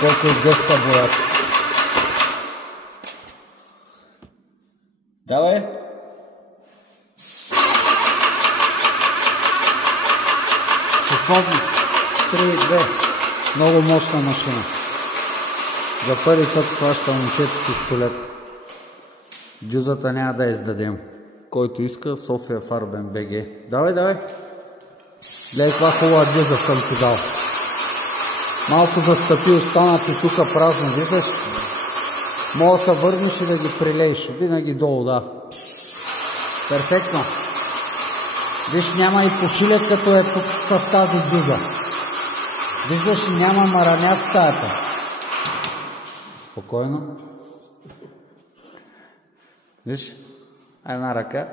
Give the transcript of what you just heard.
колко е гъста боята. Давай! Часовник 3,2. Много мощна машина. За първи път хваща момчето с пистолет. Дюзата няма да издадем. Който иска, София Фарбен БГ. Давай, давай! Гледай каква хубава дюза съм ти дал. Малко застъпи, остана ти тук празно, виждаш? Мога да се върнеш и да ги прилееш. Винаги долу, да. Перфектно. Виж, няма и пошилет, като е с тази дюза. Виждаш, няма мараня в стаята. Спокойно. Виж, една ръка.